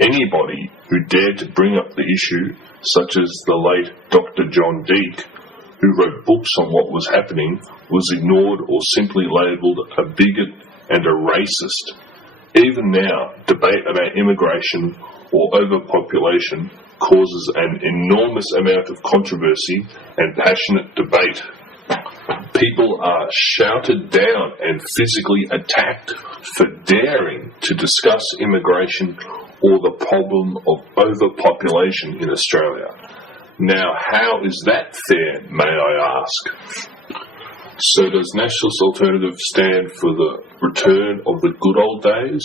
Anybody who dared to bring up the issue, such as the late Dr. John Deek, who wrote books on what was happening, was ignored or simply labelled a bigot and a racist. Even now, debate about immigration or overpopulation causes an enormous amount of controversy and passionate debate. People are shouted down and physically attacked for daring to discuss immigration or the problem of overpopulation in Australia. Now, how is that fair, may I ask? So does Nationalist Alternative stand for the return of the good old days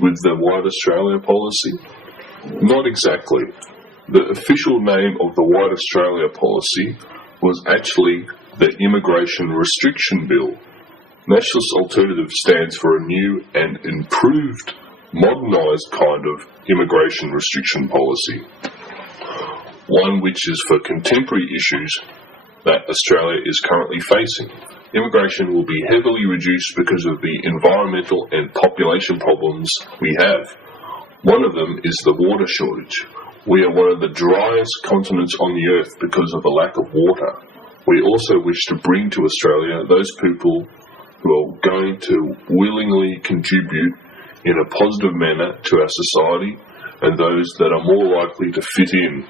with the White Australia policy? Not exactly. The official name of the White Australia policy was actually the Immigration Restriction Bill. Nationalist Alternative stands for a new and improved, modernised kind of immigration restriction policy. One which is for contemporary issues that Australia is currently facing. Immigration will be heavily reduced because of the environmental and population problems we have. One of them is the water shortage. We are one of the driest continents on the earth because of a lack of water. We also wish to bring to Australia those people who are going to willingly contribute in a positive manner to our society and those that are more likely to fit in.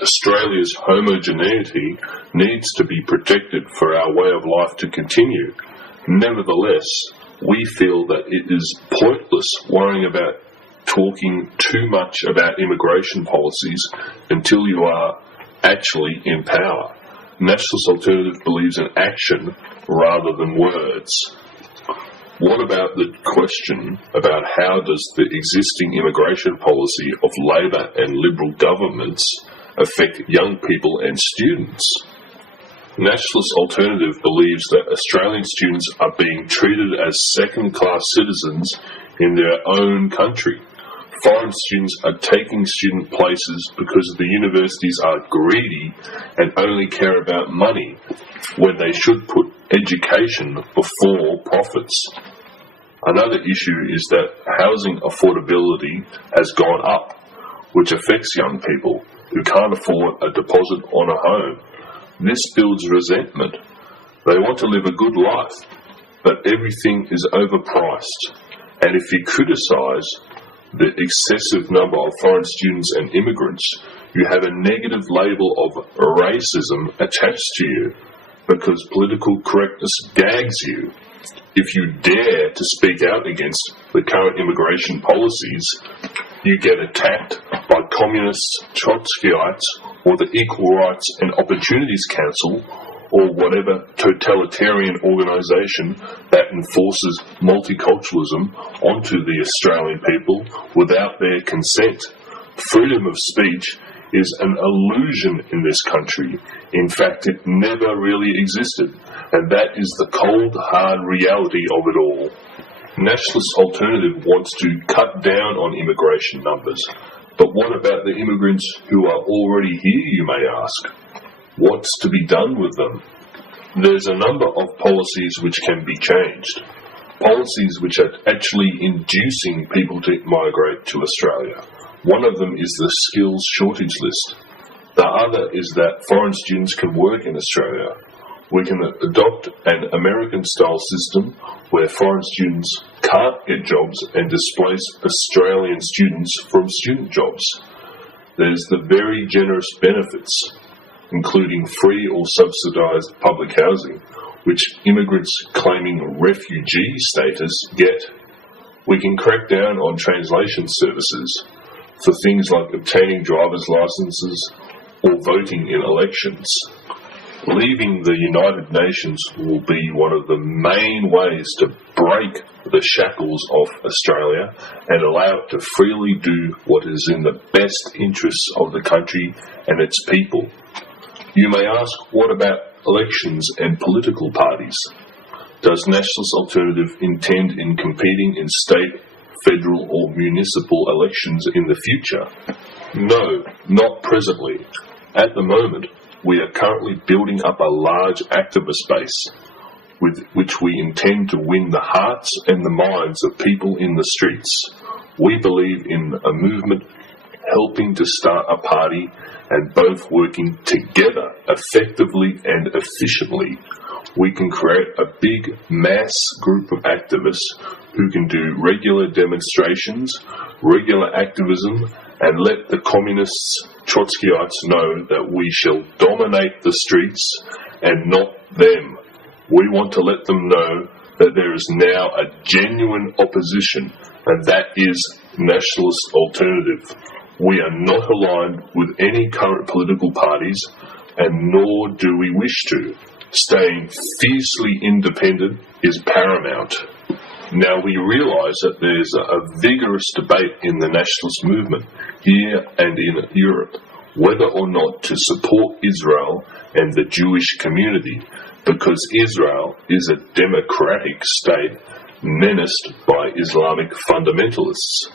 Australia's homogeneity needs to be protected for our way of life to continue. Nevertheless, we feel that it is pointless worrying about talking too much about immigration policies until you are actually in power. Nationalist Alternative believes in action rather than words. What about the question about how does the existing immigration policy of Labor and Liberal governments affect young people and students? Nationalist Alternative believes that Australian students are being treated as second-class citizens in their own country. Foreign students are taking student places because the universities are greedy and only care about money, when they should put education before profits. Another issue is that housing affordability has gone up, which affects young people who can't afford a deposit on a home. This builds resentment. They want to live a good life, but everything is overpriced. And if you criticise the excessive number of foreign students and immigrants, you have a negative label of racism attached to you, because political correctness gags you. If you dare to speak out against the current immigration policies, you get attacked by communists, Trotskyites, or the Equal Rights and Opportunities Council, or whatever totalitarian organisation that enforces multiculturalism onto the Australian people without their consent. Freedom of speech is an illusion in this country. In fact, it never really existed, and that is the cold, hard reality of it all. Nationalist Alternative wants to cut down on immigration numbers, but what about the immigrants who are already here, you may ask? What's to be done with them? There's a number of policies which can be changed. Policies which are actually inducing people to migrate to Australia. One of them is the skills shortage list. The other is that foreign students can work in Australia. We can adopt an American-style system where foreign students can't get jobs and displace Australian students from student jobs. There's the very generous benefits, including free or subsidised public housing, which immigrants claiming refugee status get. We can crack down on translation services for things like obtaining driver's licenses or voting in elections. Leaving the United Nations will be one of the main ways to break the shackles of Australia and allow it to freely do what is in the best interests of the country and its people. You may ask, what about elections and political parties? Does Nationalist Alternative intend in competing in state, federal or municipal elections in the future? No, not presently. At the moment, we are currently building up a large activist base, with which we intend to win the hearts and the minds of people in the streets. We believe in a movement helping to start a party and both working together effectively and efficiently. We can create a big mass group of activists who can do regular demonstrations, regular activism, and let the communists, Trotskyites know that we shall dominate the streets and not them. We want to let them know that there is now a genuine opposition, and that is Nationalist Alternative. We are not aligned with any current political parties, and nor do we wish to. Staying fiercely independent is paramount. Now we realise that there's a vigorous debate in the nationalist movement here and in Europe whether or not to support Israel and the Jewish community, because Israel is a democratic state menaced by Islamic fundamentalists.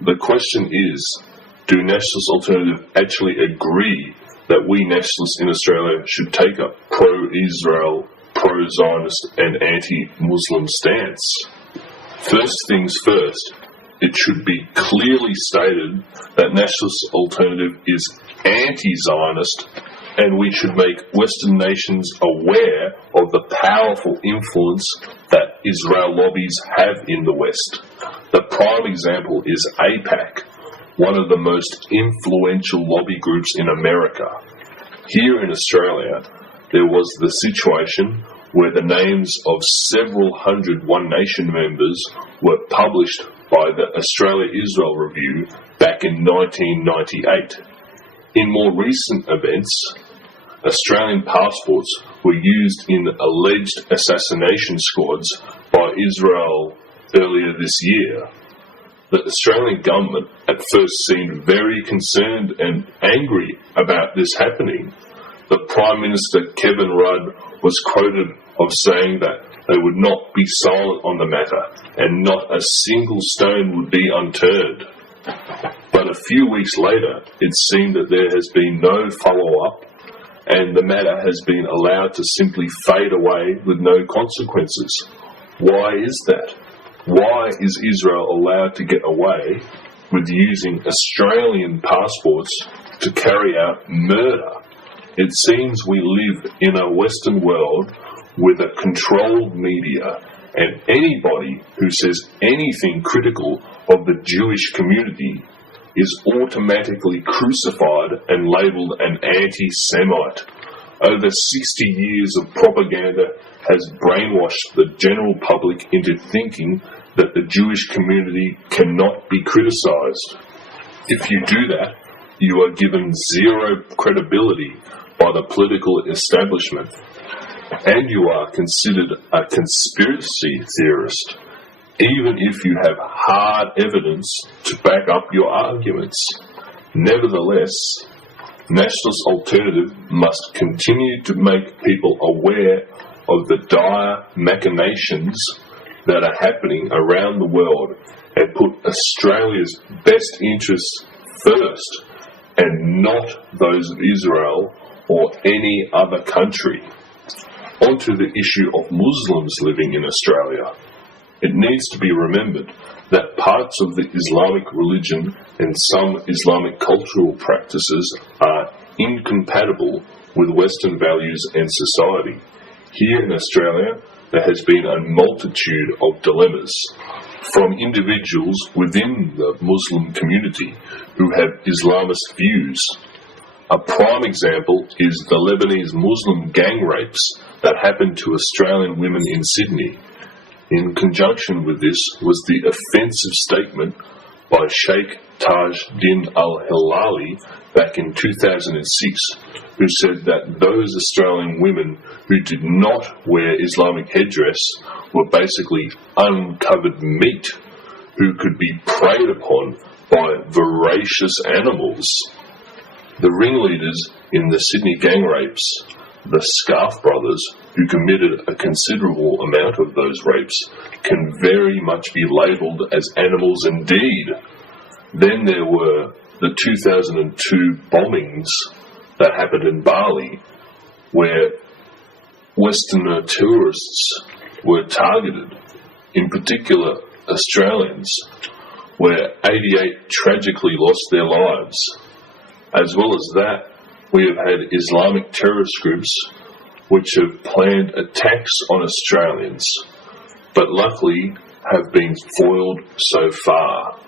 The question is, do Nationalist Alternative actually agree that we nationalists in Australia should take a pro-Israel, pro-Zionist and anti-Muslim stance? First things first, it should be clearly stated that Nationalist Alternative is anti-Zionist, and we should make Western nations aware of the powerful influence that Israel lobbies have in the West. The prime example is AIPAC, one of the most influential lobby groups in America. Here in Australia, there was the situation where the names of several hundred One Nation members were published by the Australia-Israel Review back in 1998. In more recent events, Australian passports were used in alleged assassination squads by Israel earlier this year. The Australian government at first seemed very concerned and angry about this happening. The Prime Minister Kevin Rudd was quoted of saying that they would not be silent on the matter and not a single stone would be unturned. But a few weeks later, it seemed that there has been no follow-up and the matter has been allowed to simply fade away with no consequences. Why is that? Why is Israel allowed to get away with using Australian passports to carry out murder? It seems we live in a Western world with a controlled media, and anybody who says anything critical of the Jewish community is automatically crucified and labelled an anti-Semite. Over 60 years of propaganda has brainwashed the general public into thinking that the Jewish community cannot be criticised. If you do that, you are given zero credibility by the political establishment, and you are considered a conspiracy theorist, even if you have hard evidence to back up your arguments. Nevertheless, Nationalist Alternative must continue to make people aware of the dire machinations that are happening around the world and put Australia's best interests first and not those of Israel or any other country. Onto the issue of Muslims living in Australia. It needs to be remembered that parts of the Islamic religion and some Islamic cultural practices are incompatible with Western values and society. Here in Australia, there has been a multitude of dilemmas from individuals within the Muslim community who have Islamist views. A prime example is the Lebanese Muslim gang rapes that happened to Australian women in Sydney. In conjunction with this was the offensive statement by Sheikh Taj Din al-Hilali back in 2006, who said that those Australian women who did not wear Islamic headdress were basically uncovered meat who could be preyed upon by voracious animals. The ringleaders in the Sydney gang rapes, the Scarf brothers, who committed a considerable amount of those rapes, can very much be labelled as animals indeed. Then there were the 2002 bombings that happened in Bali, where Westerner tourists were targeted, in particular Australians. where 88 tragically lost their lives. As well as that, we have had Islamic terrorist groups which have planned attacks on Australians, but luckily have been foiled so far.